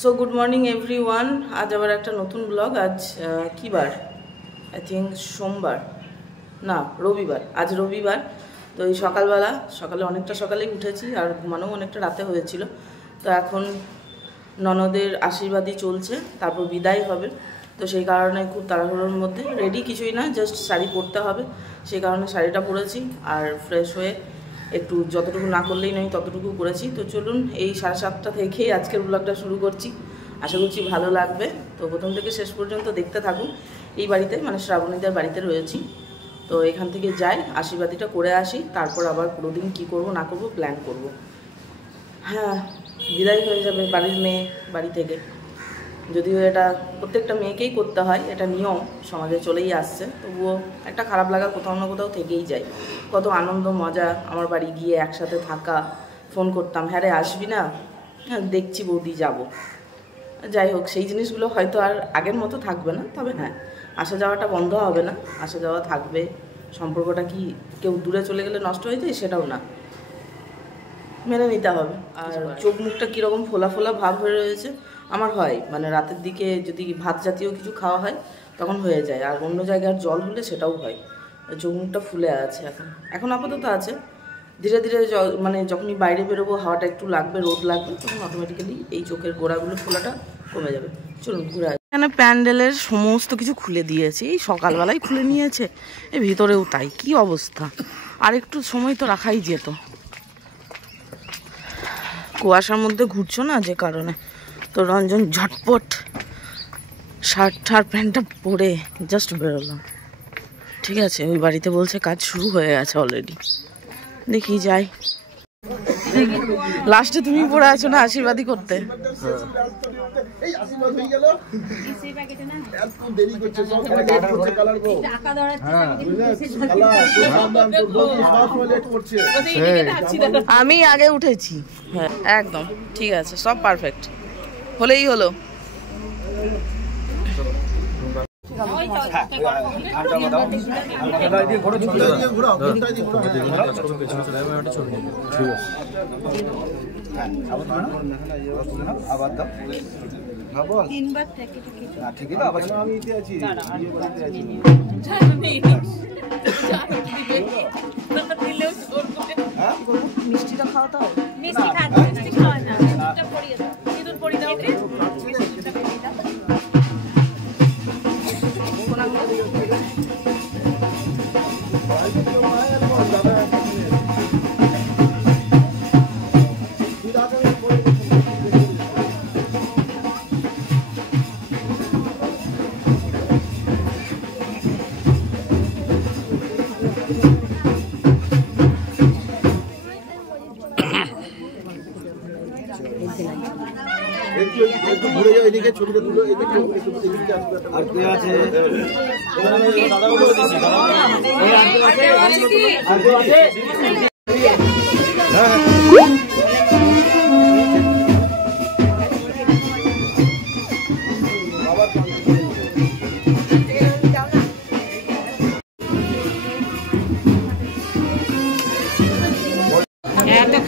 So good morning everyone. আজ আবার একটা নতুন ব্লগ। আজ কি বার? আই থিঙ্ক সোমবার, না রবিবার। আজ রবিবার। তো এই সকালে অনেকটা সকালেই উঠেছি, আর ঘুমানো অনেকটা রাতে হয়েছিল। তো এখন ননদের আশীর্বাদই চলছে, তারপর বিদায় হবে। তো সেই কারণে খুব তাড়াহুড়োর মধ্যে, রেডি কিছুই না, জাস্ট শাড়ি পরতে হবে, সেই কারণে শাড়িটা পরেছি। আর ফ্রেশ হয়ে একটু যতটুকু না করলেই নয় ততটুকু করেছি। তো চলুন, এই 7:30 থেকেই আজকের ব্লগটা শুরু করছি। আশা করছি ভালো লাগবে। তো প্রথম থেকে শেষ পর্যন্ত দেখতে থাকুন। এই বাড়িতে, মানে শ্রাবণীদের বাড়িতে রয়েছি। তো এখান থেকে যাই, আশীর্বাদীটা করে আসি, তারপর আবার পুরো দিন কী করবো না করবো প্ল্যান করব। হ্যাঁ, বিদায় হয়ে যাবে বাড়ির মেয়ে বাড়ি থেকে। যদিও এটা প্রত্যেকটা মেয়েকেই করতে হয়, এটা নিয়ম, সমাজে চলেই আসছে। তবুও একটা খারাপ লাগা কোথাও না কোথাও থেকেই যায়। কত আনন্দ মজা আমার বাড়ি গিয়ে একসাথে থাকা। ফোন করতাম, হ্যাঁ রে আসবি না? হ্যাঁ দেখছি বৌদি, যাব। যাই হোক, সেই জিনিসগুলো হয়তো আর আগের মতো থাকবে না, তবে হ্যাঁ, আসা যাওয়াটা বন্ধ হবে না, আসা যাওয়া থাকবে। সম্পর্কটা কি কেউ দূরে চলে গেলে নষ্ট হয়ে যায়? সেটাও না, মেনে নিতে হবে। আর চোখ মুখটা কীরকম ফোলা ফোলা ভাব হয়ে রয়েছে আমার, হয় মানে রাতের দিকে যদি ভাত জাতীয় কিছু খাওয়া হয় তখন হয়ে যায়, আর অন্য জায়গার জল হলে সেটাও হয়। চোখ মুখটা ফুলে আছে এখন আপাতত আছে। ধীরে ধীরে মানে যখনই বাইরে বেরোবো, হাওয়াটা একটু লাগবে, রোদ লাগবে, তখন অটোমেটিক্যালি এই চোখের গোড়াগুলো ফোলাটা কমে যাবে। চলুন ঘুরে আসি। এখানে প্যান্ডেলের সমস্ত কিছু খুলে দিয়েছে, এই সকালবেলায় খুলে নিয়েছে। এই ভিতরেও তাই, কি অবস্থা! আর একটু সময় তো রাখাই যেত। কুয়াশার মধ্যে ঘুরছো না, যে কারণে তো রঞ্জন ঝটপট শার্ট আর প্যান্টটা পরে জাস্ট বেরোলাম। ঠিক আছে, ওই বাড়িতে বলছে কাজ শুরু হয়ে গেছে অলরেডি। দেখি যাই। লাস্টে তুমি পড়ে আছো না আশীর্বাদী করতে। আমি আগে উঠেছি, হ্যাঁ একদম ঠিক আছে, সব পারফেক্ট, হলেই হলো। মিষ্টিটা খাওয়াতে হবে, মিষ্টি খাওয়া না, সিঁদুর পরিয়ে দাও। একটু ঘুরে যাও এদিকে, ছবিটা তুলো। আর কে আছে?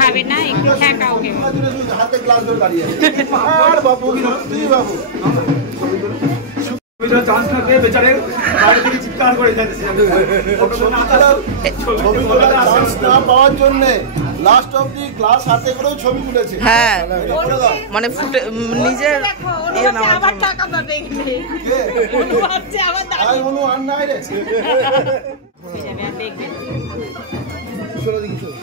খাবে না, একটু ঠেকাও। হাতে গ্লাস ধরে দাঁড়িয়ে আর বাবু তুই বাবু চান্স থাকলে বেচারে বাইরে থেকে চিৎকার করে যাচ্ছে। চান্স না পাওয়ার জন্য লাস্ট অবধি গ্লাস হাতে করেও ছবি তুলেছে। হ্যাঁ, মানে ফুটে নিজের ইয়ে না, আবার টাকা পাবে। আই অনু আর নাই রে। চলো দেখি, চলো।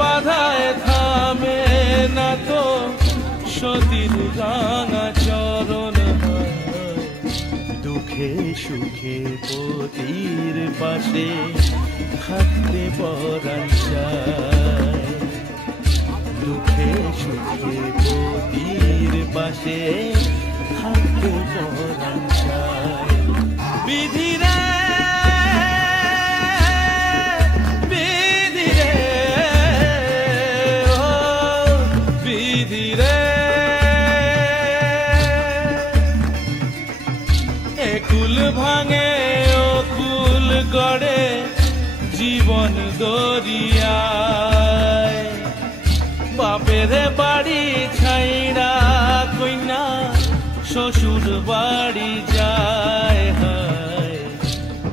বাধায় থামে না তো সতীর রাঙা চরণ, দুঃখে সুখে পতির পাশে থাকতে পরাণ চায়, দুঃখে সুখে পতির পাশে থাকতে পরাণ চায়। বিধিরে বিধিরে ও বিধিরে, একুল ভাঙে ও কুল গড়ে জীবন দরিয়ায়। বাপের বাড়ি ছাইড়া কইনা শ্বশুর বাড়ি যায়। হায়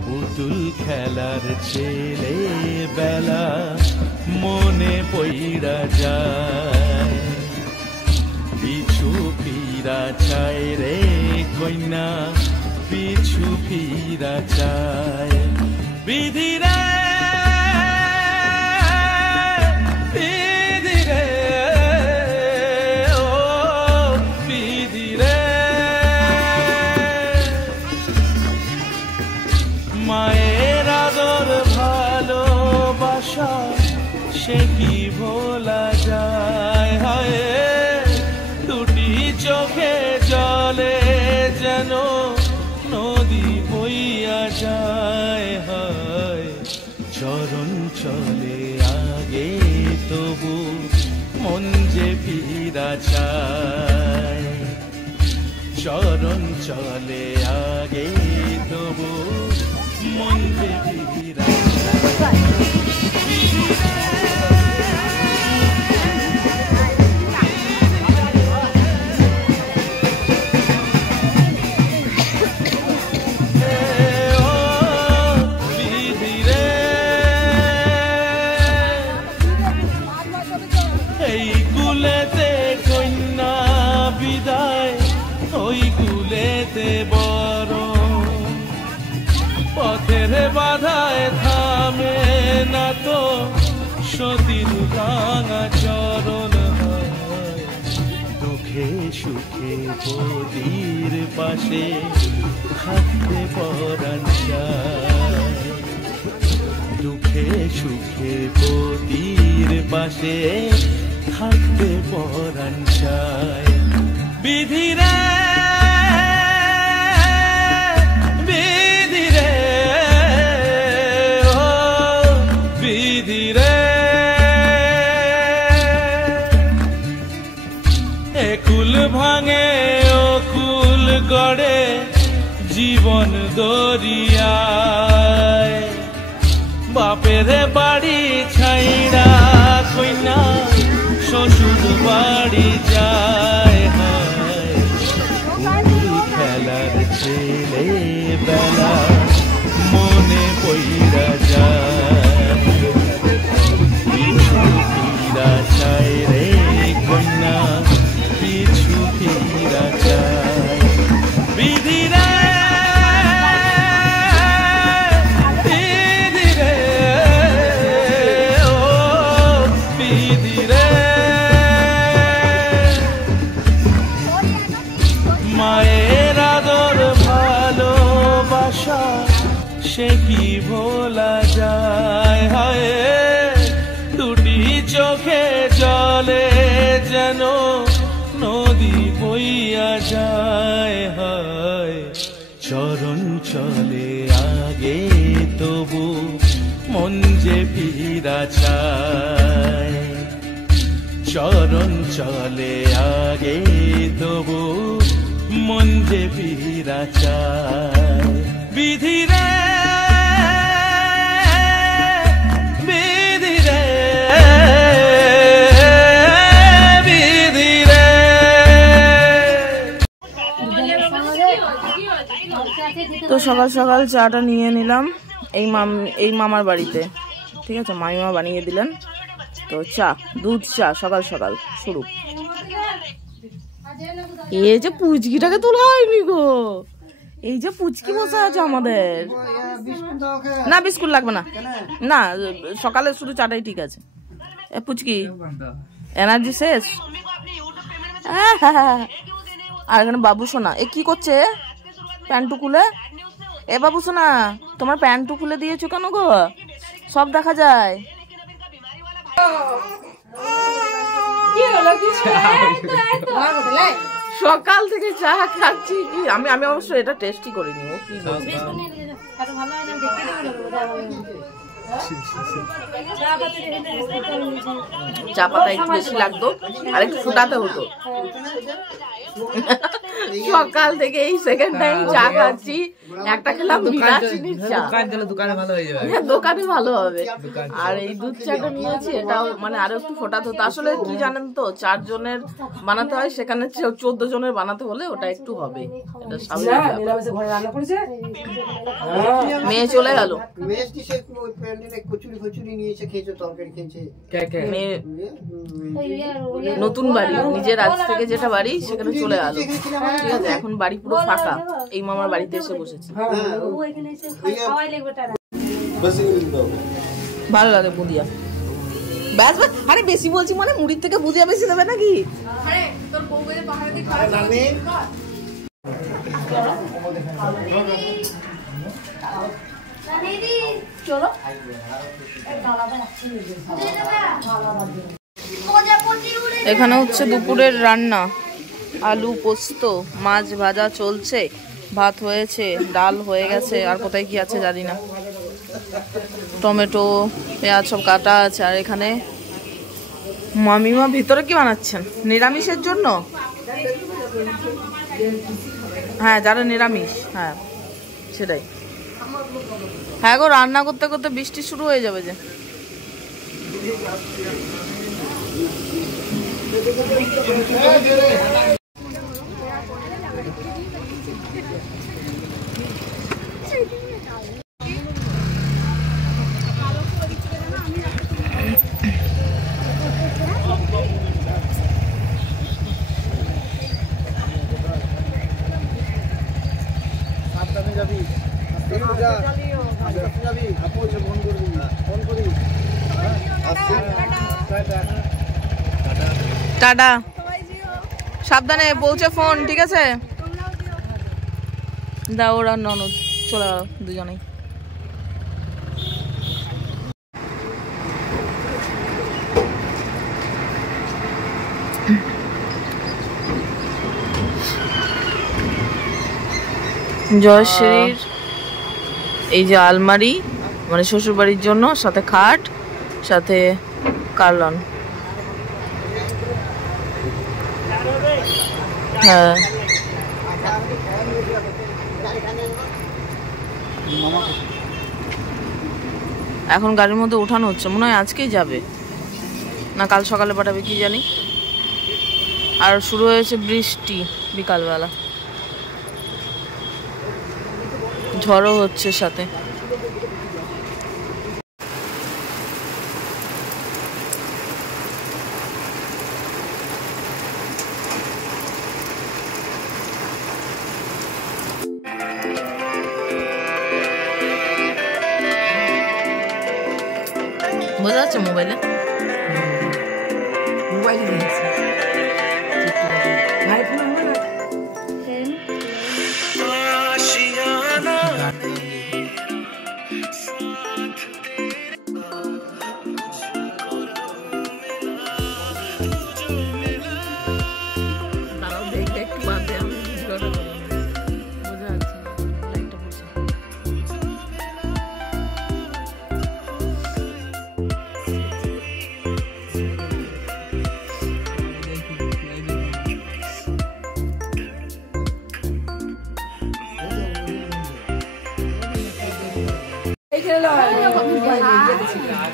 পুতুল খেলার ছেলে বেলা মনে পইড়া যায়। পিছু ফিরা চায় রে কইনা পিছু ফিরা চায়। বিধিরে বিধিরে ও বিধিরে, মায়ের আদর ভালোবাসা সে কি ভোলা যায়। হায় দুটি চোখে জলে যেন নদী বইয়া যায়। হায় চরণ চলে আগে তবু মন যে ফিরা চায়। চরণ চলে আগে তবু মন যে ফিরা চায়। এই কুলেতে কন্যা বিদায় ওই কুলেতে বড়, পথের বাধায় থামে না তো সতীর রাঙা চরণ। দুঃখে সুখে পতির পাশে থাকতে পরাণ চায়। দুঃখে সুখে পতির পাশে থাকতে পরাণ চায়। বিধিরে বিধিরে ও বিধিরে, একুল ভাঙে ও কুল গড়ে জীবন দরিয়ায়। বাপের বাড়ি ছাইড়া কইনা শ্বশুর বাড়ি যায়। হায় পুতুল খেলার ছেলে বেলা মনে পইড়া যায়। পিছু ফিরা চায় রে কন্যা পিছু ফিরা চায়। বিধিরে বিধিরে ও বিধিরে, মায়ের আদর ভালোবাসা সে কি ভোলা যায়। হায় দুটি চোখে জলে যেন নদী বইয়া যায়। হায় চরণ চলে আগে তবু মন যে ফিরা চায়। চরণ চলে আগে তবু মন যে ফিরা চায়। বিধিরে বিধিরে বিধিরে, তো সকাল সকাল চাটা নিয়ে নিলাম এই মামার বাড়িতে, ঠিক আছে, মামিমা বানিয়ে দিলেন। তো চা, দুধ চা সকাল সকাল শুরু। এই যে পুচকিটাকে তোলা হয়নি গো, এই যে পুচকি বসে আছে আমাদের। না বিস্কুট লাগবে না, না সকালে শুধু চাটাই ঠিক আছে। এ পুচকি এনার্জি শেষ। আর এখানে বাবু সোনা এ কি করছে, প্যান্টু খুলে। এ বাবু সোনা তোমার প্যান্টু খুলে দিয়েছো কেন গো, সব দেখা যায়। সকাল থেকে চা খাচ্ছি কি আমি অবশ্য এটা টেস্টই করিনি। ও কি চা পাতা একটু বেশি লাগতো আর একটু ফুটাতে হতো। সকাল থেকে এই সেকেন্ড টাইম চা খাচ্ছি। একটা খেলাম বিনা চিনির চা, দোকানে ভালো হয়ে যাবে, দোকানে ভালো হবে। আর এই দুধ চাটা নিয়েছি, এটাও মানে আরো একটু ফোটাতে হতো। আসলে কি জানেন তো, 4 জনের বানাতে হয়, সেখানে 14 জনের বানাতে হলে ওটা একটু হবে। এটা মেয়ে চলে গেল, নতুন বাড়ি, নিজের আজ থেকে যেটা বাড়ি সেখানে চলে গেল। ঠিক আছে, এখন বাড়ি পুরো ফাঁকা। এই মামার বাড়িতে এসে বসেছি। ভালো লাগে বুদিয়া। ব্যাস ব্যাস, আরে বেশি বলছি মানে মুড়ির থেকে বুদিয়া বেশি দেবে নাকি? চলো এখানে হচ্ছে দুপুরের রান্না। আলু পোস্ত, মাছ ভাজা চলছে, ভাত হয়েছে, ডাল হয়ে গেছে, আর কোথায় কি আছে জানি না। টমেটো পেঁয়াজ সব কাটা আছে। আর এখানে মামিমা ভিতরে কি বানাচ্ছেন? নিরামিষের জন্য? হ্যাঁ, যারা নিরামিষ, হ্যাঁ সেটাই। হ্যাঁ গো, রান্না করতে করতে বৃষ্টি শুরু হয়ে যাবে যে। টাটা, সাবধানে পৌঁছে ফোন, ঠিক আছে? দাও, ওরা ননদ চলে গেল দুজনেই। জয়শ্রীর এই যে আলমারি, মানে শ্বশুর বাড়ির জন্য, সাথে খাট, সাথে কার্লন। হ্যাঁ, এখন গাড়ির মধ্যে উঠানো হচ্ছে, মনে হয় আজকেই যাবে না কাল সকালে পাঠাবে কি জানি। আর শুরু হয়েছে বৃষ্টি বিকালবেলা, ঝড়ও হচ্ছে সাথে। বোঝা যাচ্ছে মোবাইলে? মোবাইলে দেখছি।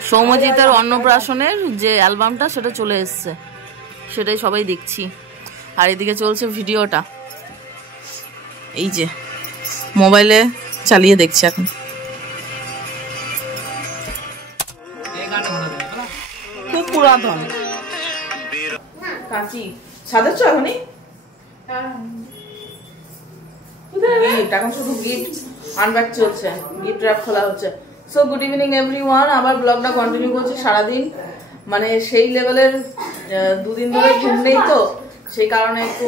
সৌম্যজিতের অন্নপ্রাশনের যে অ্যালবামটা সেটা চলে এসছে, সেটাই সবাই দেখছি। আর এদিকে চলছে ভিডিওটা, এই যে মোবাইলে চালিয়ে দেখছি এখন। খুব পুরাতন কাঁচি সাজাচ্ছ এখনই? এখন শুধু গিফট আনব্যাগ চলছে, গিফট র্যাপ খোলা হচ্ছে। সো গুড ইভিনিং এভরিওয়ান, আবার ব্লগটা কন্টিনিউ করছি। সারাদিন মানে সেই লেভেলের 2 দিন ধরে ঘুম নেই, তো সেই কারণে একটু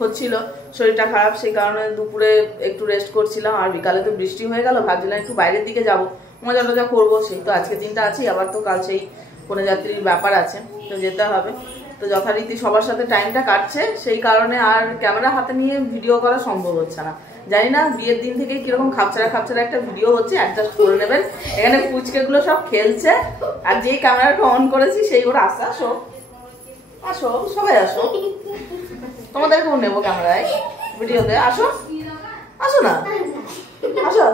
হচ্ছিল, শরীরটা খারাপ, সেই কারণে দুপুরে একটু রেস্ট করছিলাম। আর বিকালে তো বৃষ্টি হয়ে গেল, ভাবছিলাম একটু বাইরের দিকে যাব, মজা টজা করবো। সেই তো আজকে দিনটা আছি, আবার তো কাল সেই কনে যাত্রীর ব্যাপার আছে, তো যেতে হবে। তো যথারীতি সবার সাথে টাইমটা কাটছে, সেই কারণে আর ক্যামেরা হাতে নিয়ে ভিডিও করা সম্ভব হচ্ছে না। জানি না বিয়ের দিন থেকে কিরকম খাপছাড়া খাপছাড়া একটা ভিডিও হচ্ছে, অ্যাডজাস্ট করে নেবেন। এখানে পুচকেগুলো সব খেলছে, আর যেই ক্যামেরাটা অন করেছি সেই ওরা আসে। আসো আসো সবাই আসো, তোমাদেরকেও নেবো ক্যামেরায় ভিডিওতে। আসো আসো না, আসো।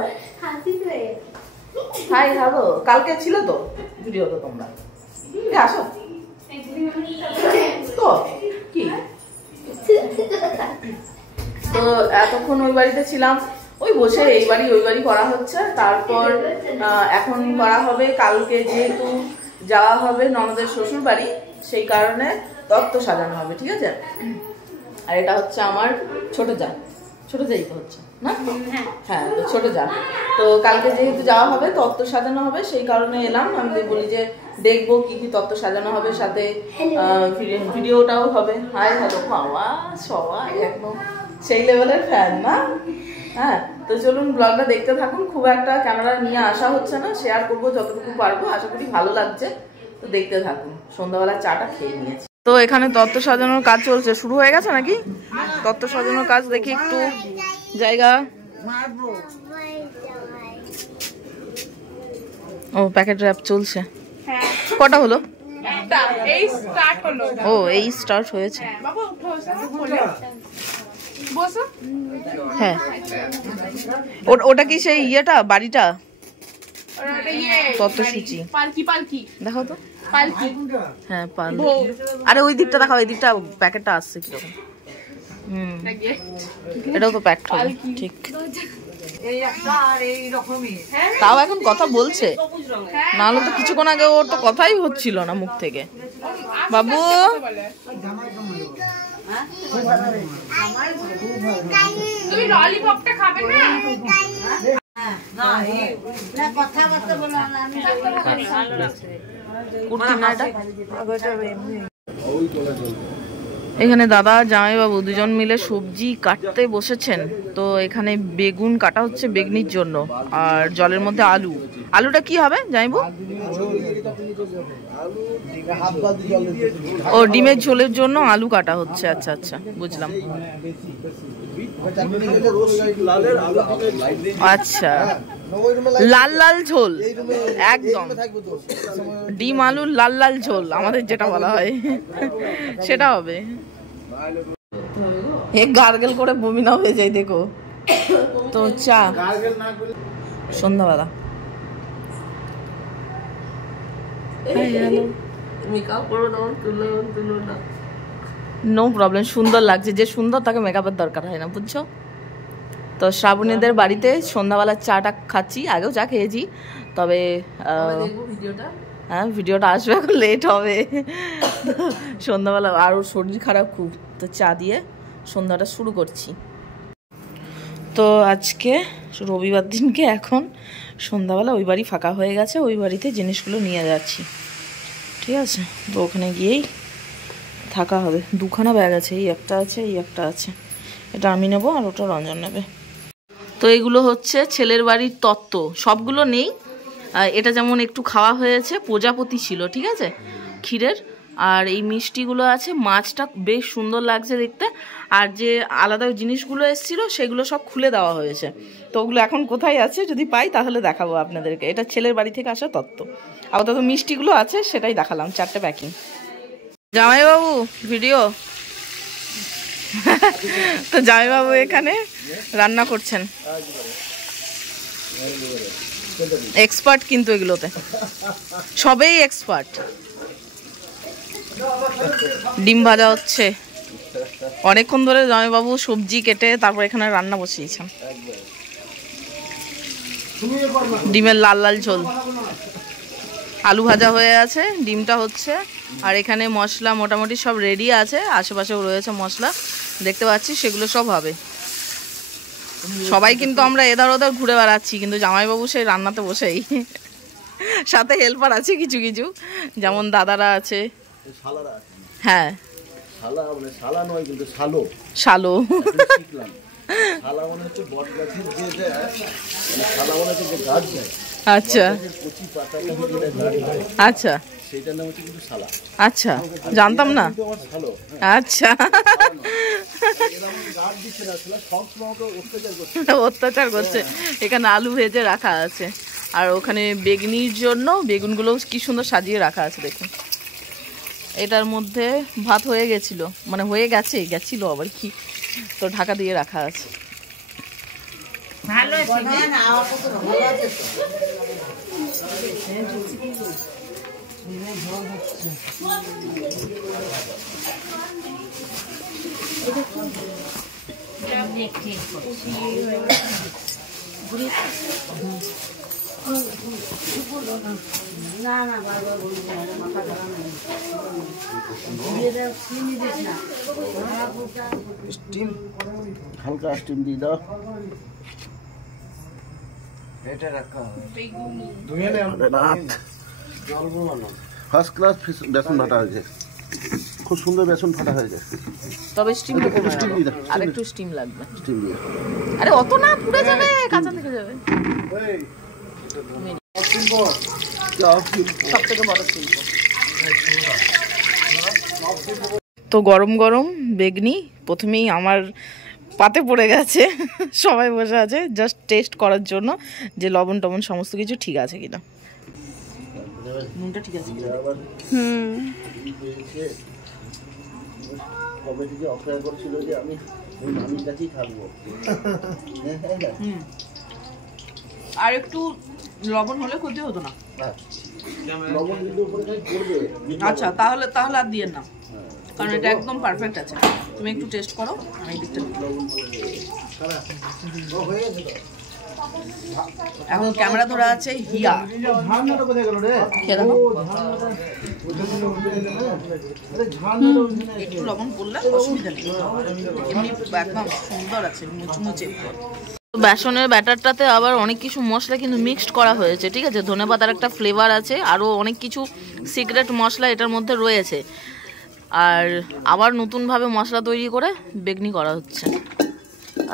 হাই হ্যালো, কালকে ছিল তো ভিডিওতে তোমরা, আসো তো কি। তো এতক্ষণ ওই বাড়িতে ছিলাম, ওই বসে এই বাড়ি ওই বাড়ি করা হচ্ছে। তারপর এখন করা হবে, কালকে যেহেতু যাওয়া হবে ননদের শ্বশুর বাড়ি, সেই কারণে তত্ত্ব সাজানো হবে, ঠিক আছে। আর এটা হচ্ছে আমার ছোট যা, ছোট যাই তো হচ্ছে না, হ্যাঁ তো ছোট যা। তো কালকে যেহেতু যাওয়া হবে তত্ত্ব সাজানো হবে, সেই কারণে এলাম। আমি বলি যে দেখবো কি কি তত্ত্ব সাজানো হবে, সাথে ভিডিওটাও হবে। হাই হ্যালো বাবা, সবাই একদম সেই লেভেলের ফ্যান না। হ্যাঁ তো চলুন ব্লগটা দেখতে থাকুন। খুব একটা ক্যামেরা নিয়ে আসা হচ্ছে না, শেয়ার করবো যতটুকু পারবো। আশা করি ভালো লাগছে, তো দেখতে থাকুন। সন্ধ্যাবেলা চাটা খেয়ে নিয়েছি। তো এখানে তত্ত্ব সাজানোর কাজ চলছে, শুরু হয়ে গেছে নাকি তত্ত্ব সাজানোর কাজ? দেখি একটু জায়গা। ও প্যাকেট র্যাপ চলছে, কটা হলো? ও এই স্টার্ট হয়েছে। হ্যাঁ ওটা কি সেই ইয়েটা বাড়িটা তত্ত্বসূচি দেখাও তো। হ্যাঁ পাল, আরে ওই দিকটা দেখাও, এই দিকটা প্যাকেটটা আসছে কিরকম। এটাও তো প্যাকড হবে, ঠিক। তাও এখন কথা বলছে, নাহলে তো কিছুক্ষণ আগে ওর তো কথাই হচ্ছিল না মুখ থেকে। বাবু তুমি ললিপপটা খাবে না? এখানে দাদা জামাইবাবু দুজন মিলে সবজি কাটতে বসেছেন। তো এখানে বেগুন কাটা হচ্ছে বেগনির জন্য, আর জলের মধ্যে আলু। আলুটা কি হবে জামাইবাবু? ও ডিমের ঝোলের জন্য আলু কাটা হচ্ছে। আচ্ছা আচ্ছা বুঝলাম। আচ্ছা লাল লাল ঝোল, একদম ডিম আলুর লাল লাল ঝোল আমাদের যেটা বলা হয় সেটা হবে। গার্গেল করে বমি না হয়ে যায় দেখো। তো চা সন্ধ্যাবেলা। নো প্রবলেম, সুন্দর লাগছে। যে সুন্দর তাকে মেকআপের দরকার হয় না, বুঝছো? তো শ্রাবণীদের বাড়িতে সন্ধ্যাবেলা চাটা খাচ্ছি, আগেও চা খেয়েছি, তবে হ্যাঁ ভিডিওটা আসবে, এখন লেট হবে। সন্ধ্যাবেলা আর ওর শরীর খারাপ খুব, তো চা দিয়ে সন্ধ্যাটা শুরু করছি। তো আজকে রবিবার দিনকে এখন সন্ধ্যাবেলা ওই বাড়ি ফাঁকা হয়ে গেছে, ওই বাড়িতে জিনিসগুলো নিয়ে যাচ্ছি, ঠিক আছে। তো ওখানে গিয়েই থাকা হবে। দুখানা ব্যাগ আছে, এই একটা আছে, এই একটা আছে। এটা আমি নেবো আর ওটা রঞ্জন নেবে। তো এগুলো হচ্ছে ছেলের বাড়ির তত্ত্ব, সবগুলো নেই। এটা যেমন একটু খাওয়া হয়েছে, প্রজাপতি ছিল, ঠিক আছে, ক্ষীরের। আর এই মিষ্টিগুলো আছে, মাছটা বেশ সুন্দর লাগছে দেখতে। আর যে আলাদা জিনিসগুলো এসেছিলো সেগুলো সব খুলে দেওয়া হয়েছে। তো ওগুলো এখন কোথায় আছে, যদি পাই তাহলে দেখাবো আপনাদেরকে। এটা ছেলের বাড়ি থেকে আসা তত্ত্ব। আপাতত মিষ্টিগুলো আছে সেটাই দেখালাম, 4টে প্যাকিং। জামাইবাবু ভিডিও। তো জামাইবাবু এখানে রান্না করছেন, এক্সপার্ট কিন্তু এগুলোতে, সবেই এক্সপার্ট। ডিম ভাজা হচ্ছে, অনেকক্ষণ ধরে জামাইবাবু সবজি কেটে তারপর এখানে রান্না বসিয়েছেন। ডিমের লাল লাল ঝোল, আলু ভাজা হয়ে আছে, ডিমটা হচ্ছে। আর এখানে মশলা মোটামুটি সব রেডি আছে, আশেপাশেও রয়েছে মশলা দেখতে পাচ্ছি, সেগুলো সব হবে। সবাই কিন্তু আমরা এধার ওধার ঘুরে বেড়াচ্ছি, কিন্তু জামাইবাবু সেই রান্নাতে বসেই। সাথে হেল্পার আছে কিছু কিছু, যেমন দাদারা আছে। হ্যাঁ শালো। আচ্ছা কচি পাতাটা যেটা ঝাড় হয় আচ্ছা সেটার নাম হচ্ছে কিন্তু শালা। আচ্ছা, জানতাম না। কিন্তু আমার ভালো আচ্ছা, এরকম গাছ দিচ্ছে না, শালা সব সময় তো অত্যাচার করছে। অত্যাচার করছে। এখানে আলু ভেজে রাখা আছে, আর ওখানে বেগুনির জন্য বেগুনগুলো কি সুন্দর সাজিয়ে রাখা আছে দেখুন। এটার মধ্যে ভাত হয়ে গেছিল, মানে হয়ে গেছিল আবার কি, তো ঢাকা দিয়ে রাখা আছে। ভালো আছে স্টিম হালকা স্টিম দিয়ে দাও। এটা রাখা ফার্স্ট ক্লাস বেসন ভাটা হয়েছে, খুব সুন্দর বেসন ফাটা হয়েছে। তবে স্টিম স্টিম দিয়ে দাও, আর একটু স্টিম লাগবে। স্টিম দিয়ে আরে অত না, পুড়ে যাবে, কাঁচা থেকে যাবে। সব থেকে বড় শিল্প। তো গরম গরম বেগনি প্রথমেই আমার পাতে পড়ে গেছে, সবাই বসে আছে জাস্ট টেস্ট করার জন্য যে লবণ টবণ সমস্ত কিছু ঠিক আছে কিনা। নুনটা ঠিক আছে কিনা। কবে থেকে অপেক্ষা করছিল যে আমি ওই মামির কাছেই থাকবো। আর একটু লবণ হলে ক্ষতি হতো না। লবণ কিন্তু উপরে খালি পড়বে। আচ্ছা, তাহলে আর দিয়ে না, কারণ এটা একদম পারফেক্ট আছে। তুমি একটু টেস্ট করো, আমি দিকটা এখন ক্যামেরা ধরা আছে হিয়া। ঝালনাটা কোথায় গেল রে? খেয়ে দেখো, ঝালনাটা একটু লবণ পড়লে অসুবিধা নেই, এমনি একদম সুন্দর আছে, মুচমুচে। বেসনের ব্যাটারটাতে আবার অনেক কিছু মশলা কিন্তু মিক্সড করা হয়েছে, ঠিক আছে। ধনেপাতার একটা ফ্লেভার আছে, আরও অনেক কিছু সিক্রেট মশলা এটার মধ্যে রয়েছে। আর আবার নতুনভাবে মশলা তৈরি করে বেগনি করা হচ্ছে।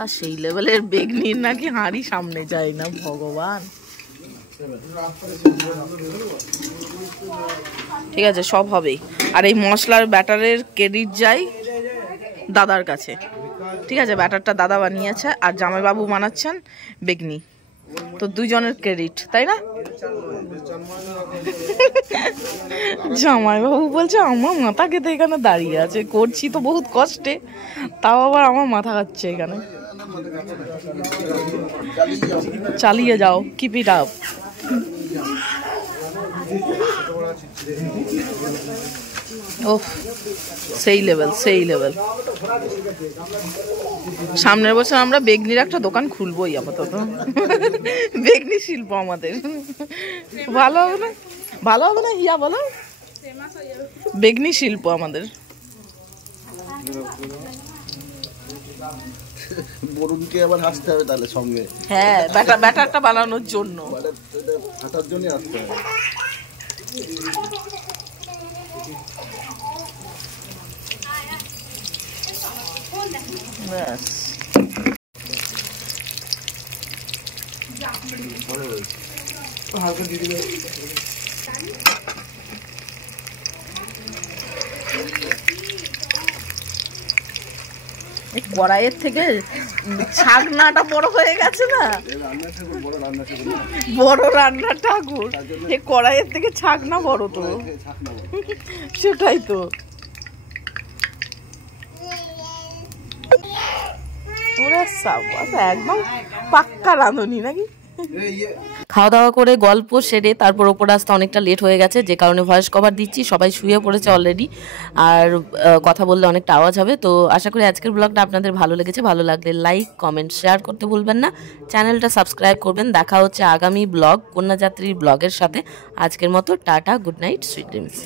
আর সেই লেভেলের বেগনির নাকি হাঁড়ি সামনে যায় না, ভগবান। ঠিক আছে, সব হবেই। আর এই মশলার ব্যাটারের ক্রেডিট যায় দাদার কাছে, ঠিক আছে। ব্যাটারটা দাদা বানিয়েছে আর জামাইবাবু বানাচ্ছেন বেগনি, তো দুজনের ক্রেডিট, তাই না? জামাইবাবু বলছে আমার মাথা খেতে এখানে দাঁড়িয়ে আছে, করছি তো বহুত কষ্টে, তাও আবার আমার মাথা খাচ্ছে এখানে। চালিয়ে যাও, কিপ ইট আপ। ওহ, সেই লেভেল, সেই লেভেল। সামনের বছর আমরা বেগনির একটা দোকান খুলবোই আপাতত। বেগনি শিল্প আমাদের ভালো হবে না? ভালো হবে না হিয়া, বলো? বেগনি শিল্প আমাদের। বরুণকে আবার হাসতে হবে তাহলে সঙ্গে। হ্যাঁ, ব্যাটারটা বানানোর জন্য, হাঁটার জন্য আসতে হবে। ব্যাস। কড়াইয়ের থেকে ছাগনাটা বড় হয়ে গেছে না, বড় রান্নার ঠাকুর। এই কড়াইয়ের থেকে ছাগনা বড় তো, সেটাই তো। একদম পাক্কা রাঁধুনি নাকি। খাওয়া দাওয়া করে গল্প সেরে তারপর ওপর আসতে অনেকটা লেট হয়ে গেছে, যে কারণে ভয়েস কভার দিচ্ছি। সবাই শুয়ে পড়েছে অলরেডি, আর কথা বললে অনেকটা আওয়াজ হবে। তো আশা করি আজকের ব্লগটা আপনাদের ভালো লেগেছে। ভালো লাগলে লাইক, কমেন্ট, শেয়ার করতে ভুলবেন না। চ্যানেলটা সাবস্ক্রাইব করবেন। দেখা হচ্ছে আগামী ব্লগ কন্যাযাত্রীর ব্লগের সাথে। আজকের মতো tata, good night, sweet dreams.